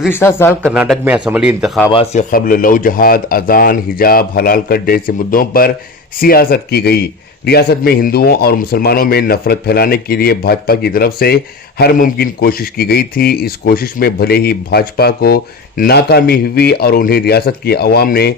گزشتہ سال کرناٹک میں اسمبلی انتخابات سے قبل لو جہاد، اذان، حجاب، حلال کٹ جیسے مدعوں پر سیاست کی گئی۔ ریاست میں ہندوؤں اور مسلمانوں میں نفرت پھیلانے کے لیے بھاجپا کی طرف سے ہر ممکن کوشش کی گئی تھی۔ اس کوشش میں بھلے ہی بھاجپا کو ناکامی ہوئی اور انہیں ریاست کی عوام نے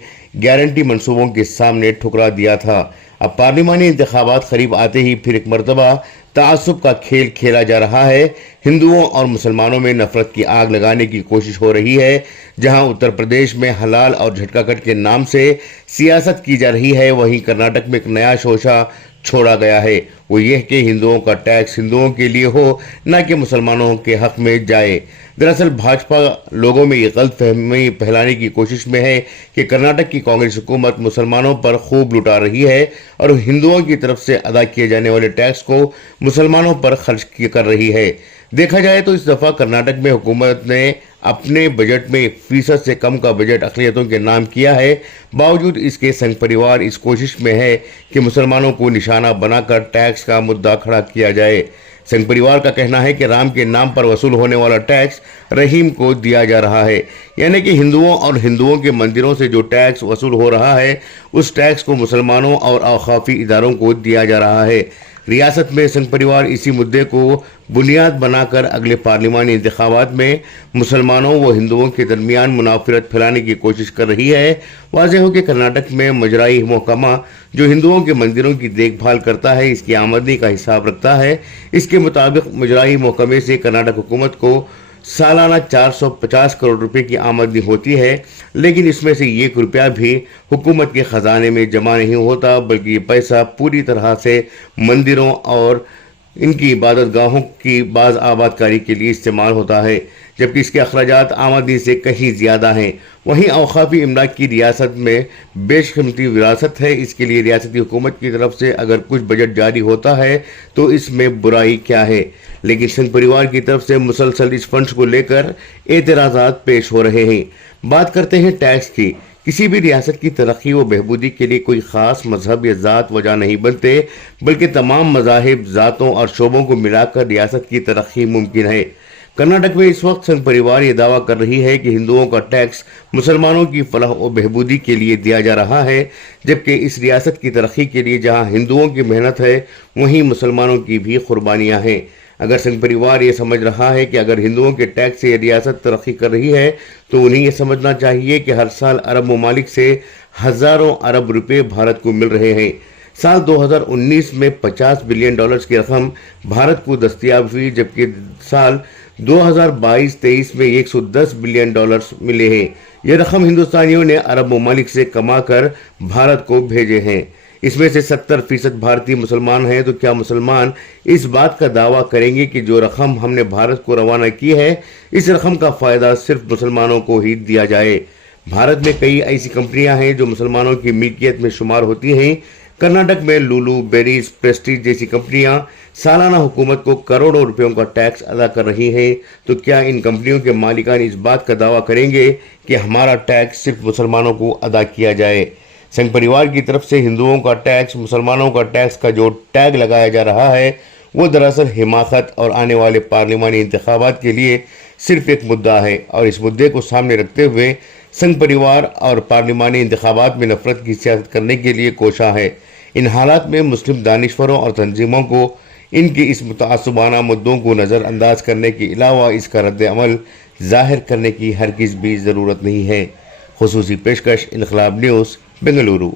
گارنٹی منصوبوں کے سامنے ٹھکرا دیا تھا۔ اب پارلیمانی انتخابات قریب آتے ہی پھر ایک مرتبہ تعصب کا کھیل کھیلا جا رہا ہے۔ ہندوؤں اور مسلمانوں میں نفرت کی آگ لگانے کی کوشش ہو رہی ہے۔ جہاں اتر پردیش میں حلال اور جھٹکا کٹ کے نام سے سیاست کی جا رہی ہے، وہیں کرناٹک میں ایک نیا شوشہ چھوڑا گیا ہے۔ وہ یہ کہ ہندوؤں کا ٹیکس ہندوؤں کے لیے ہو، نہ کہ مسلمانوں کے حق میں جائے۔ دراصل بھاجپا لوگوں میں یہ غلط فہمی پھیلانے کی کوشش میں ہے کہ کرناٹک کی کانگریس حکومت مسلمانوں پر خوب لٹا رہی ہے اور ہندوؤں کی طرف سے ادا کیے جانے والے ٹیکس کو مسلمانوں پر خرچ کر رہی ہے۔ دیکھا جائے تو اس دفعہ کرناٹک میں حکومت نے اپنے بجٹ میں 1% سے کم کا بجٹ اقلیتوں کے نام کیا ہے۔ باوجود اس کے سنگ پریوار اس کوشش میں ہے کہ مسلمانوں کو نشانہ بنا کر ٹیکس کا مدعا کھڑا کیا جائے۔ سنگ پریوار کا کہنا ہے کہ رام کے نام پر وصول ہونے والا ٹیکس رحیم کو دیا جا رہا ہے، یعنی کہ ہندوؤں اور ہندوؤں کے مندروں سے جو ٹیکس وصول ہو رہا ہے اس ٹیکس کو مسلمانوں اور اوقافی اداروں کو دیا جا رہا ہے۔ ریاست میں سنگ پریوار اسی مدعے کو بنیاد بنا کر اگلے پارلیمانی انتخابات میں مسلمانوں و ہندوؤں کے درمیان منافرت پھیلانے کی کوشش کر رہی ہے۔ واضح ہو کہ کرناٹک میں مجرائی محکمہ جو ہندوؤں کے مندروں کی دیکھ بھال کرتا ہے، اس کی آمدنی کا حساب رکھتا ہے۔ اس کے مطابق مجرائی محکمے سے کرناٹک حکومت کو سالانہ 450 کروڑ روپے کی آمدنی ہوتی ہے، لیکن اس میں سے 1 روپیہ بھی حکومت کے خزانے میں جمع نہیں ہوتا، بلکہ یہ پیسہ پوری طرح سے مندروں اور ان کی عبادت گاہوں کی باز آباد کاری کے لیے استعمال ہوتا ہے، جبکہ اس کے اخراجات آمدنی سے کہیں زیادہ ہیں۔ وہیں اوقافی املاک کی ریاست میں بیش قیمتی وراثت ہے۔ اس کے لیے ریاستی حکومت کی طرف سے اگر کچھ بجٹ جاری ہوتا ہے تو اس میں برائی کیا ہے، لیکن سنگ پریوار کی طرف سے مسلسل اس فنڈز کو لے کر اعتراضات پیش ہو رہے ہیں۔ بات کرتے ہیں ٹیکس کی۔ کسی بھی ریاست کی ترقی و بہبودی کے لیے کوئی خاص مذہب یا ذات وجہ نہیں بنتے، بلکہ تمام مذاہب، ذاتوں اور شعبوں کو ملا کر ریاست کی ترقی ممکن ہے۔ کرناٹک میں اس وقت سنگ پریوار یہ دعویٰ کر رہی ہے کہ ہندوؤں کا ٹیکس مسلمانوں کی فلاح و بہبودی کے لیے دیا جا رہا ہے، جبکہ اس ریاست کی ترقی کے لیے جہاں ہندوؤں کی محنت ہے، وہیں مسلمانوں کی بھی قربانیاں ہیں۔ اگر سنگ پریوار یہ سمجھ رہا ہے کہ اگر ہندوؤں کے ٹیکس سے یہ ریاست ترقی کر رہی ہے تو انہیں یہ سمجھنا چاہیے کہ ہر سال عرب ممالک سے ہزاروں ارب روپے بھارت کو مل رہے ہیں۔ سال 2019 میں 50 بلین ڈالرز کی رقم بھارت کو دستیاب ہوئی، جبکہ سال 2022-23 میں 110 بلین ڈالرز ملے ہیں۔ یہ رقم ہندوستانیوں نے عرب ممالک سے کما کر بھارت کو بھیجے ہیں۔ اس میں سے 70% بھارتی مسلمان ہیں، تو کیا مسلمان اس بات کا دعویٰ کریں گے کہ جو رقم ہم نے بھارت کو روانہ کی ہے، اس رقم کا فائدہ صرف مسلمانوں کو ہی دیا جائے؟ بھارت میں کئی ایسی کمپنیاں ہیں جو مسلمانوں کی ملکیت میں شمار ہوتی ہیں۔ کرناٹک میں لولو، بیریز، پریسٹیج جیسی کمپنیاں سالانہ حکومت کو کروڑوں روپیوں کا ٹیکس ادا کر رہی ہیں، تو کیا ان کمپنیوں کے مالکان اس بات کا دعویٰ کریں گے کہ ہمارا ٹیکس صرف مسلمانوں کو ادا کیا جائے؟ سنگ پریوار کی طرف سے ہندوؤں کا ٹیکس، مسلمانوں کا ٹیکس کا جو ٹیگ لگایا جا رہا ہے وہ دراصل حماقت اور آنے والے پارلیمانی انتخابات کے لیے صرف ایک مدعا ہے، اور اس مدعے کو سامنے رکھتے ہوئے سنگ پریوار اور پارلیمانی انتخابات میں نفرت کی سیاست کرنے کے لیے کوشاں ہے۔ ان حالات میں مسلم دانشوروں اور تنظیموں کو ان کی اس متعصبانہ مدعوں کو نظر انداز کرنے کے علاوہ اس کا رد عمل ظاہر کرنے کی ہرگز بھی ضرورت نہیں ہے۔ خصوصی پیشکش انقلاب نیوز، بنگلورو۔